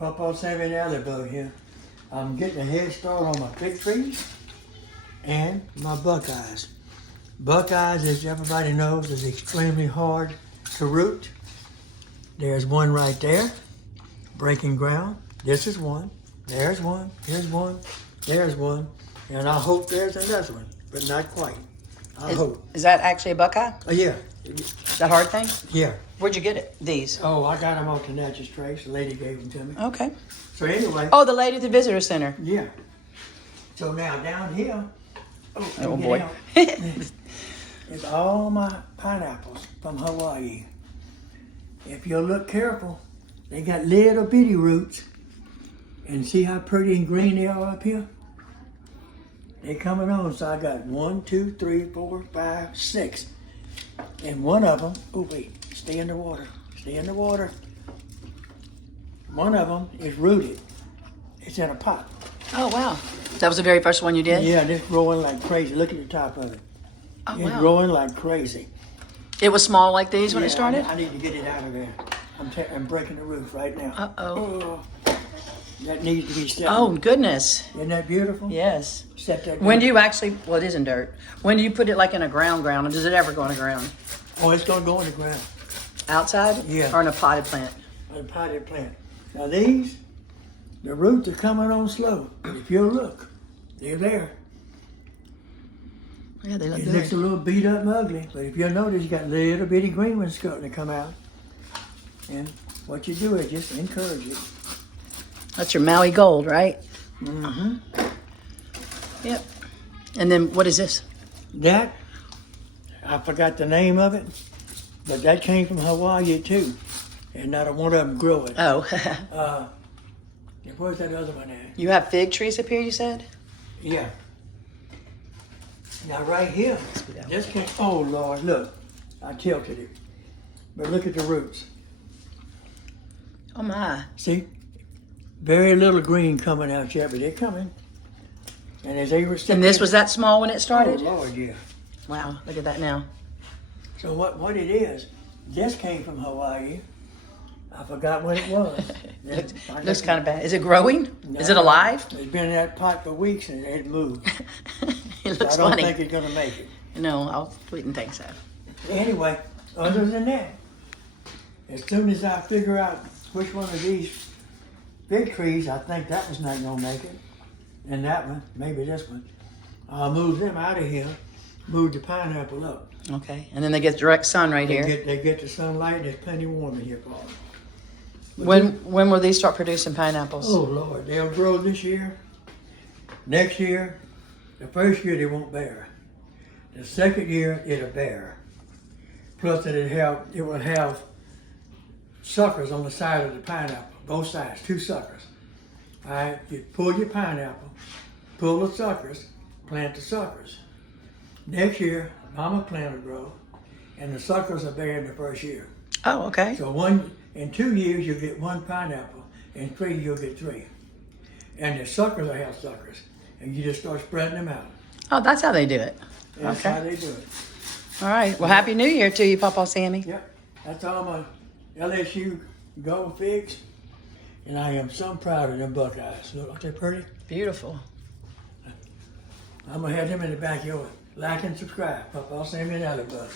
Pawpaw, Sammy, and alley bug here. I'm getting a head start on my fig trees and my Buckeyes. Buckeyes, as everybody knows, is extremely hard to root. There's one right there, breaking ground. This is one. There's one. Here's one. There's one. And I hope there's another one, but not quite. I hope. Is that actually a Buckeye? Oh, yeah. That hard thing? Yeah. Where'd you get it? These? Oh, I got them off the Natchez Trace. The lady gave them to me. Okay. So anyway. Oh, the lady at the visitor center. Yeah. So now down here. Oh boy. It's all my pineapples from Hawaii. If you look careful, they got little bitty roots. And see how pretty and green they are up here? They're coming on. So I got 1, 2, 3, 4, 5, 6. And one of them, oh wait, stay in the water. Stay in the water. One of them is rooted. It's in a pot. Oh, wow. That was the very first one you did? Yeah, and it's growing like crazy. Look at the top of it. Oh, It's wow. growing like crazy. It was small like these when it Yeah, started? I need to get it out of there. I'm breaking the roof right now. Uh-oh. That needs to be set. Oh, goodness. Isn't that beautiful? Yes. Set that. When do you actually, well, it isn't dirt. When do you put it like in a ground, or does it ever go in a ground? Oh, it's going to go in the ground. Outside? Yeah. Or in a potted plant? A potted plant. Now these, the roots are coming on slow. But if you look, they're there. Yeah, they look It looks a good. little beat up and ugly, but if you'll notice, you got little bitty green ones starting to come out. And what you do is just encourage it. That's your Maui gold, right? Mm-hmm. Yep. And then what is this? That, I forgot the name of it, but that came from Hawaii too. And not a one of them grow it. Oh. Where's that other one at? You have fig trees up here, you said? Yeah. Now right here, this came, oh Lord, look, I tilted it. But look at the roots. Oh, my. See? Very little green coming out yet, but they're coming. And as they were And this was that small when it Oh started? Lord, yeah. Wow, look at that now. So what it is, this came from Hawaii. I forgot what it was. Looks kind of bad. Is it growing? Is it alive? It's been in that pot for weeks and it moved. It So looks I don't funny. think it's gonna make it. No, I wouldn't think so. Anyway, other than that, as soon as I figure out which one of these big trees, I think that one's not gonna make it. And that one, maybe this one. I'll move them out of here, move the pineapple up. Okay, and then they get direct sun right here. They get the sunlight and it's plenty warm in here for them. But When will these start producing pineapples? oh Lord, they'll grow this year. Next year, the first year they won't bear. The second year it'll bear. Plus it will have suckers on the side of the pineapple, both sides, 2 suckers. All right, you pull your pineapple, pull the suckers, plant the suckers. Next year, mama plant will grow, and the suckers are bearing the first year. Oh, okay. So in 2 years you'll get 1 pineapple, in 3 you'll get 3. And the suckers will have suckers, and you just start spreading them out. Oh, that's how they do it. That's Okay. how they do it. All right. Well, Happy New Year to you, Pawpaw Sammy. Yep, that's all my LSU gold figs, and I am so proud of them Buckeyes. Look, aren't they pretty? Beautiful. I'm gonna have them in the backyard. Like and subscribe. Pawpaw Sammy and Alley Bug.